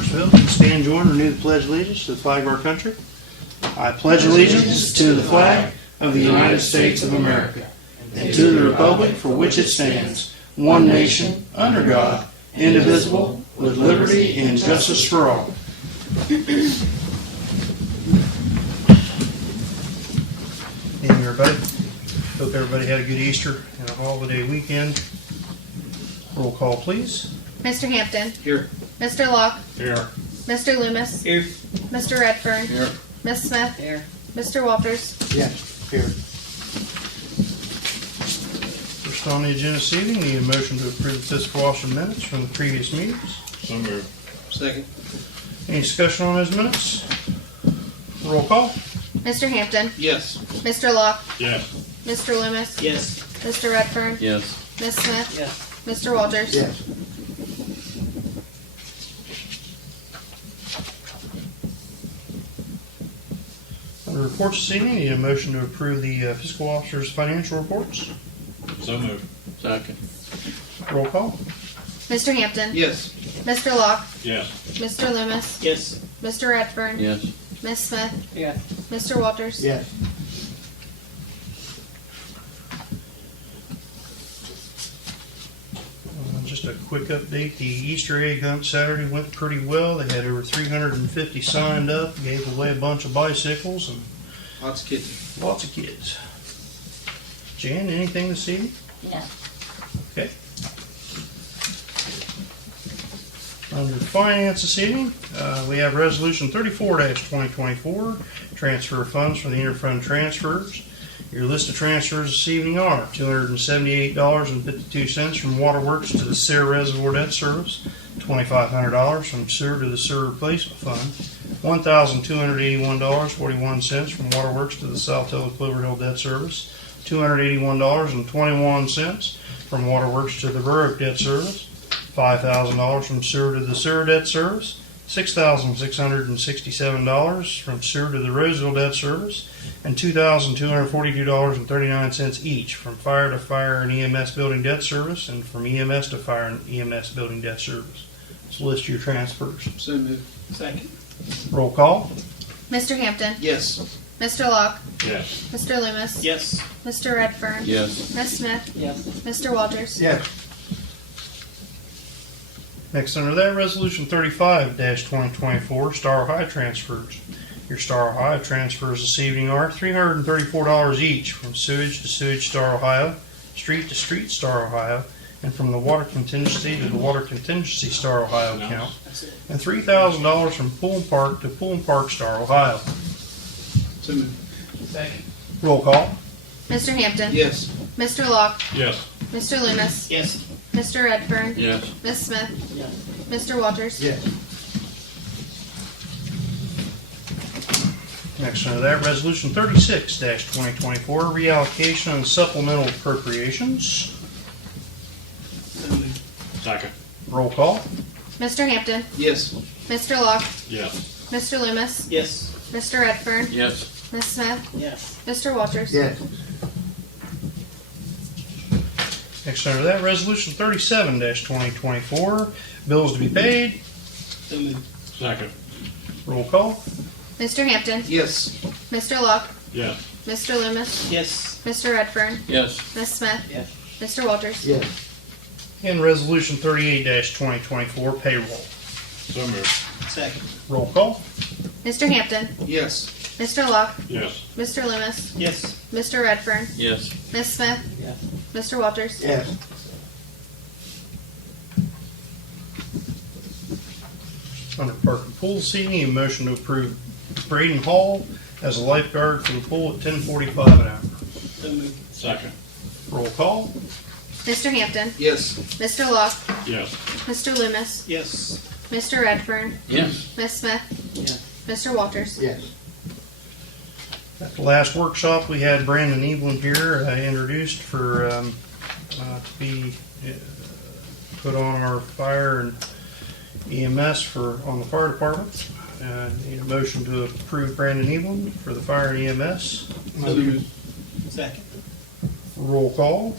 Crooksville, please stand, join, and renew the Pledge of Allegiance to the flag of our country. I pledge allegiance to the flag of the United States of America and to the republic for which it stands, one nation, under God, indivisible, with liberty and justice for all. Evening, everybody. Hope everybody had a good Easter and a holiday weekend. Roll call, please. Mr. Hampton. Here. Mr. Locke. Here. Mr. Loomis. Here. Mr. Redfern. Here. Ms. Smith. Here. Mr. Walters. Yes. Here. First on the agenda this evening, need a motion to approve the fiscal officer minutes from the previous meetings. So moved. Second. Any discussion on those minutes? Roll call. Mr. Hampton. Yes. Mr. Locke. Yes. Mr. Loomis. Yes. Mr. Redfern. Yes. Ms. Smith. Yes. Mr. Walters. Yes. Under reports this evening, need a motion to approve the fiscal officer's financial reports. So moved. Second. Roll call. Mr. Hampton. Yes. Mr. Locke. Yes. Mr. Loomis. Yes. Mr. Redfern. Yes. Ms. Smith. Yes. Mr. Walters. Yes. Just a quick update. The Easter egg hunt Saturday went pretty well. They had over 350 signed up, gave away a bunch of bicycles, and Lots of kids. lots of kids. Jan, anything this evening? No. Okay. Under finance this evening, we have resolution 34-2024, transfer of funds from the interfund transfers. Your list of transfers this evening are $278.52 from Waterworks to the Sarah Reservoir Debt Service, $2,500 from Sewer to the Sewer Replacement Fund, $1,281.41 from Waterworks to the South Hill Clover Hill Debt Service, $281.21 from Waterworks to the Borough Debt Service, $5,000 from Sewer to the Sewer Debt Service, $6,667 from Sewer to the Roseville Debt Service, and $2,242.39 each from Fire to Fire and EMS Building Debt Service and from EMS to Fire and EMS Building Debt Service. Let's list your transfers. So moved. Second. Roll call. Mr. Hampton. Yes. Mr. Locke. Yes. Mr. Loomis. Yes. Mr. Redfern. Yes. Ms. Smith. Yes. Mr. Walters. Yes. Next under that, resolution 35-2024, Star Ohio transfers. Your Star Ohio transfers this evening are $334 each from Sewage to Sewage Star Ohio, Street to Street Star Ohio, and from the Water Contingency to the Water Contingency Star Ohio account, That's it. and $3,000 from Pool and Park to Pool and Park Star Ohio. So moved. Second. Roll call. Mr. Hampton. Yes. Mr. Locke. Yes. Mr. Loomis. Yes. Mr. Redfern. Yes. Ms. Smith. Yes. Mr. Walters. Yes. Next under that, resolution 36-2024, reallocation and supplemental appropriations. So moved. Second. Roll call. Mr. Hampton. Yes. Mr. Locke. Yes. Mr. Loomis. Yes. Mr. Redfern. Yes. Ms. Smith. Yes. Mr. Walters. Yes. Next under that, resolution 37-2024, bills to be paid. So moved. Second. Roll call. Mr. Hampton. Yes. Mr. Locke. Yes. Mr. Loomis. Yes. Mr. Redfern. Yes. Ms. Smith. Yes. Mr. Walters. Yes. And resolution 38-2024, payroll. So moved. Second. Roll call. Mr. Hampton. Yes. Mr. Locke. Yes. Mr. Loomis. Yes. Mr. Redfern. Yes. Ms. Smith. Yes. Mr. Walters. Yes. Under Park and Pool this evening, a motion to approve Braden Hall as a lifeguard for the pool at $10.45 an hour. So moved. Second. Roll call. Mr. Hampton. Yes. Mr. Locke. Yes. Mr. Loomis. Yes. Mr. Redfern. Yes. Ms. Smith. Yes. Mr. Walters. Yes. At the last workshop, we had Brandon Evelyn here introduced for to be put on our fire and EMS on the fire department. Need a motion to approve Brandon Evelyn for the fire and EMS. So moved. Second. Roll call.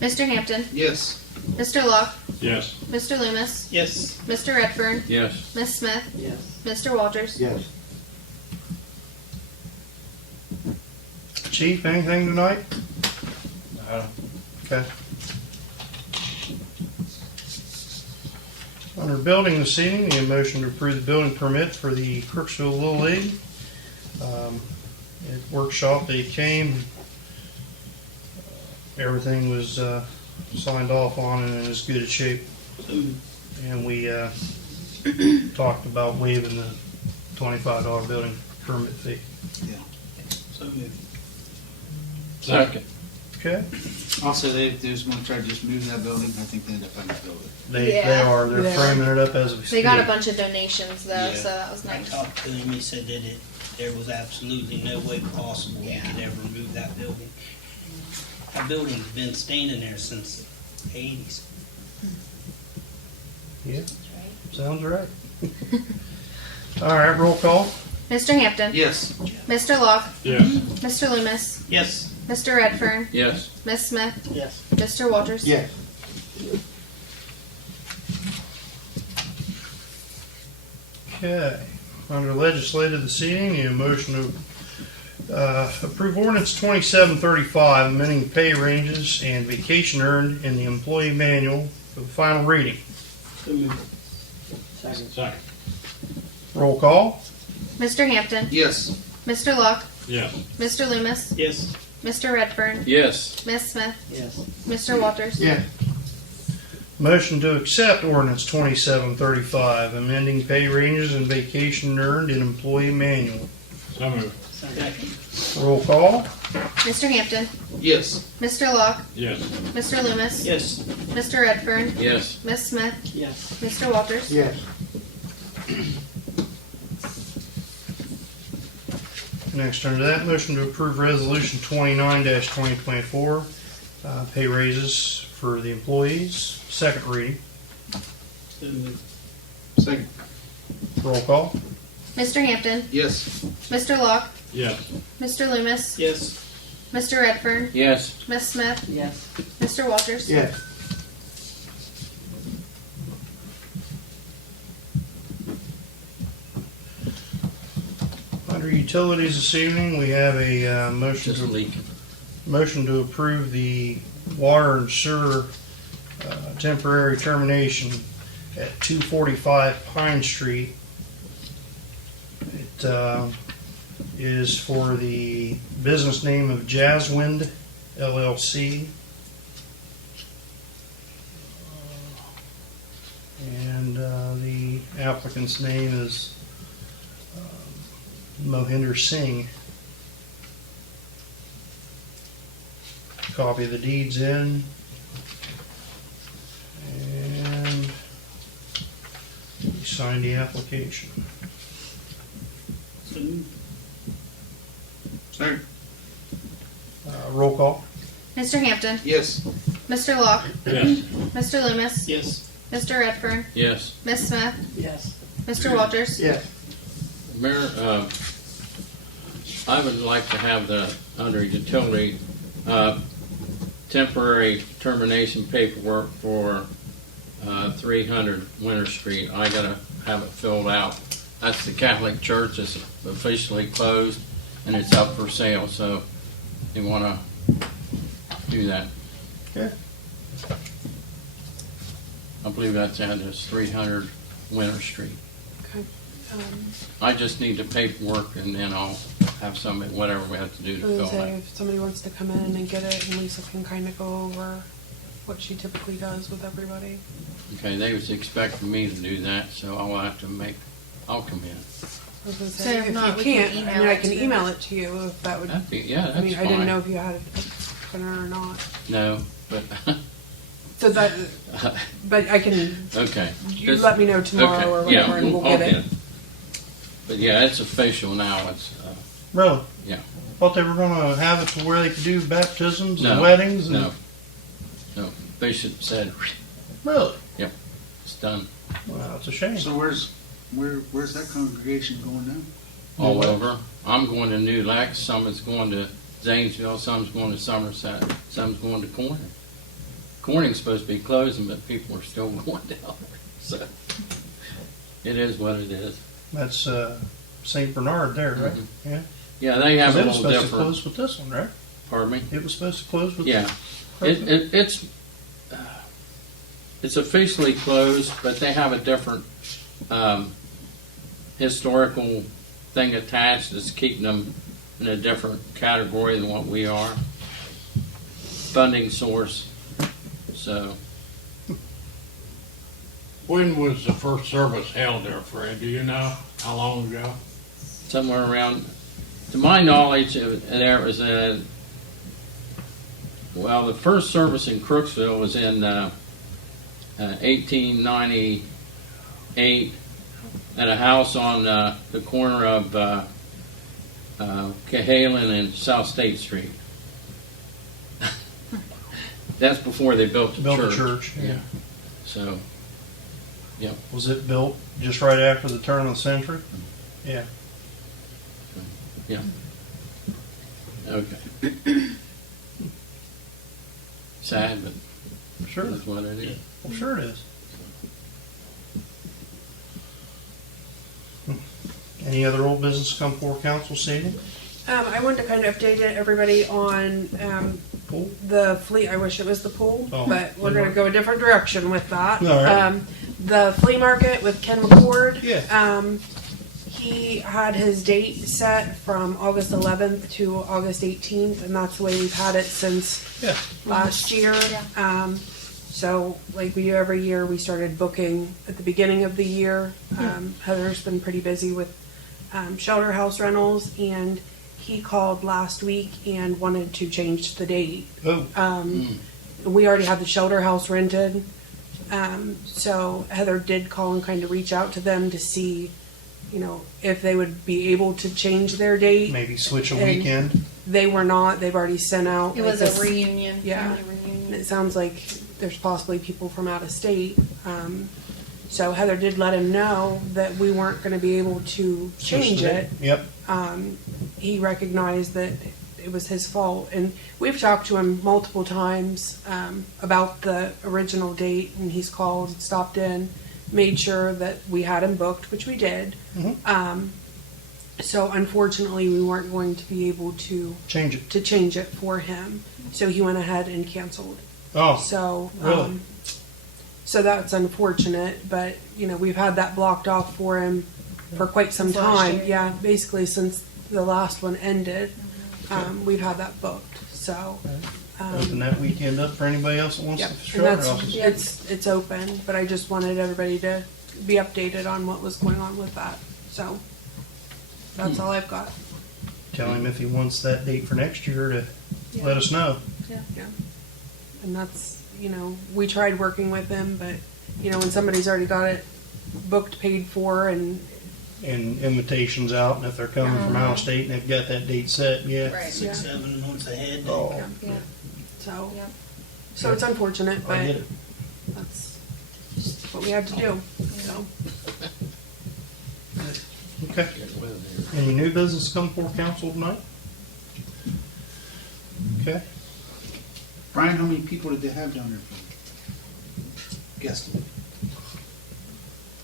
Mr. Hampton. Yes. Mr. Locke. Yes. Mr. Loomis, Yes. Mr. Redfern, Yes. Miss Smith, Yes. Mr. Walters. Yes. Chief, anything tonight? Okay. Under building this evening, the motion to approve the building permit for the Crooksville Little League. At workshop, they came, everything was signed off on and in as good a shape. So moved. And we talked about waiving the $25 building permit fee. So moved. Second. Okay? Also, they just want to try to just move that building. I think they end up having to build it. They Yeah. are. They're They are. framing it up as we speak. They got a bunch of donations though, Yeah. so that was I nice. talked to him, he said that there was absolutely no way possible he could ever move that building. That building's been standing there since the 80s. Yeah, sounds right. All right, roll call. Mr. Hampton, Yes. Mr. Locke, Yes. Mr. Loomis, Yes. Mr. Redfern, Yes. Miss Smith, Yes. Mr. Walters. Yes. Okay. Under legislative this evening, the motion to approve ordinance 2735, amending pay ranges and vacation earned in the employee manual for the final reading. So moved. Second. Second. Roll call. Mr. Hampton, Yes. Mr. Locke, Yes. Mr. Loomis, Yes. Mr. Redfern, Yes. Miss Smith, Yes. Mr. Walters. Yes. Motion to accept ordinance 2735, amending pay ranges and vacation earned in employee manual. So moved. Second. Roll call. Mr. Hampton, Yes. Mr. Locke, Yes. Mr. Loomis, Yes. Mr. Redfern, Yes. Miss Smith, Yes. Mr. Walters. Yes. Next, under that, motion to approve resolution 29-2024, pay raises for the employees, second reading. So moved. Second. Roll call. Mr. Hampton, Yes. Mr. Locke, Yes. Mr. Loomis, Yes. Mr. Redfern, Yes. Miss Smith, Yes. Mr. Walters. Yes. Under utilities this evening, we have a motion Just to leaking. approve the water and sewer temporary termination at 245 Pine Street. It is for the business name of Jazzwind LLC. And the applicant's name is Mohinder Singh. Copy of the deeds in. And we signed the application. So moved. Second. Roll call. Mr. Hampton, Yes. Mr. Locke, Yes. Mr. Loomis, Yes. Mr. Redfern, Yes. Miss Smith, Yes. Mr. Walters. Yes. Mayor, I would like to have the, under utility, temporary termination paperwork for 300 Winter Street. I gotta have it filled out. That's the Catholic church that's officially closed and it's up for sale, so they wanna do that. Okay. I believe that's address 300 Winter Street. Okay. I just need the paperwork and then I'll have somebody, whatever we have to do to I was fill gonna say, it. if somebody wants to come in and get it, and Lisa can kind of go over what she typically does with everybody. Okay, they was expecting me to do that, so I'll have to I'll come in. I was gonna So say, if if not, you we can can't, I email mean, I it can to email them. it to you if that would, That'd be, yeah, that's I mean, fine. I didn't know if you had a printer or not. No, but, So that, but I can, okay. you Just- let me know tomorrow okay, or whatever and we'll get okay. it. But yeah, it's official now, it's, Really? yeah. Thought they were gonna have it to where they could do baptisms and No, weddings and. no, no. Bishop said, Really? it's done Well, it's a shame. So where's that congregation going now? all over. I'm going to New Lax, some is going to Zanesville, some's going to Somerset, some's going to Corning. Corning's supposed to be closing, but people are still going down there. So it is what it is. That's St. Bernard there, right? Mhm. Yeah. Yeah, they have 'Cause a it was little supposed to different. close with this one, right? Pardon me? It was supposed to close with Yeah. It's officially closed, but they have a different historical thing attached that's keeping them in a different category than what we are. Funding source. So When was the first service held there, Fred? Do you know how long ago? somewhere around, to my knowledge, there was well, the first service in Crooksville was in 1898 at a house on the corner of Cahalan and South State Street. That's before they built the built church. the church. Yeah. So, Was it built just right after the turn of the century? Yeah. okay. Sad, but Sure. that's what it is. Well, sure it is. Any other old business come before council this evening? I wanted to kind of update everybody on Pool? the Flea. I wish it was the pool, Oh, but we're flea going to go a different direction with that. All right. The flea market with Ken McCord. Yeah. He had his date set from August 11th to August 18th, and that's the way we've had it since Yeah. last year. So, like we do every year, we started booking at the beginning of the year. Heather's been pretty busy with shelter house rentals, and he called last week and wanted to change the date. Oh, We already had the shelter house rented, so Heather did call and kind of reach out to them to see, if they would be able to change their date. maybe switch a And weekend. They were not. They've already sent out. It like, was this- a reunion. Yeah. family And reunion. it sounds like there's possibly people from out of state. So Heather did let him know that we weren't going to be able to change it. Yep. He recognized that it was his fault, and we've talked to him multiple times about the original date, and he's called, stopped in, made sure that we had him booked, which we did. So unfortunately, we weren't going to be able to Change it. change it for him. So he went ahead and canceled. Oh, So, Really? So that's unfortunate, but we've had that blocked off for him for quite some Since last time. year. Yeah, basically since the last one ended, we've had that booked. So, open that weekend up for anybody else that wants yep, to and shelter that's houses. it's open. But I just wanted everybody to be updated on what was going on with that. So that's all I've got. Tell him if he wants that date for next year to let us know. And that's, we tried working with them, but, when somebody's already got it booked, paid for, and And invitations out, and if they're coming from out of state and they've got that date set, yeah. Right. 6-7 months ahead. Oh, Yeah. so, Yep. so it's unfortunate, I but get it. that's just what we had to do. So, Okay. Any new business come before council tonight? Okay. Brian, how many people did they have down there? Guesstimate.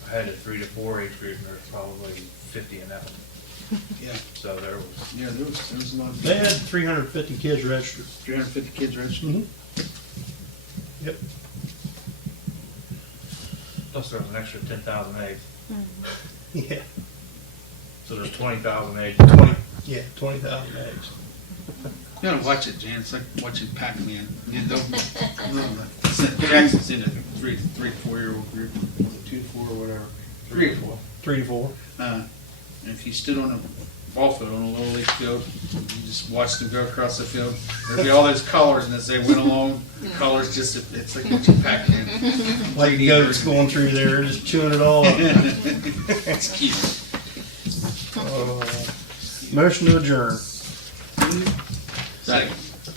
I had a 3 to 4 age group, and there's probably 50 in that one. Yeah, So there was, yeah, there was a lot of. They had 350 kids registered. 350 kids registered. Mm-hmm. Yep. plus there was an extra 10,000 eggs. Yeah. So there's 20,000 eggs. 20,000 eggs. You gotta watch it, Jan. It's like watching Pac-Man. Jackson's in a 3 to 4-year-old group. 2 to 4 or whatever. 3 or 4. 3 to 4. And if you stood on a ball field, on a little league field, you just watched them go across the field. There'd be all those colors, and as they went along, the colors just, it's like watching Pac-Man. Like 3D goats version. going through there, just chewing it all up. It's cute. Motion to adjourn. Second.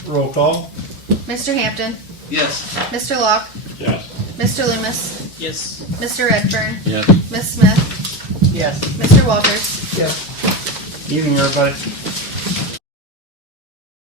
Roll call. Mr. Hampton, Yes. Mr. Locke, Yes. Mr. Loomis, Yes. Mr. Redfern, Yes. Miss Smith, Yes. Mr. Walters. Yes. Evening, everybody.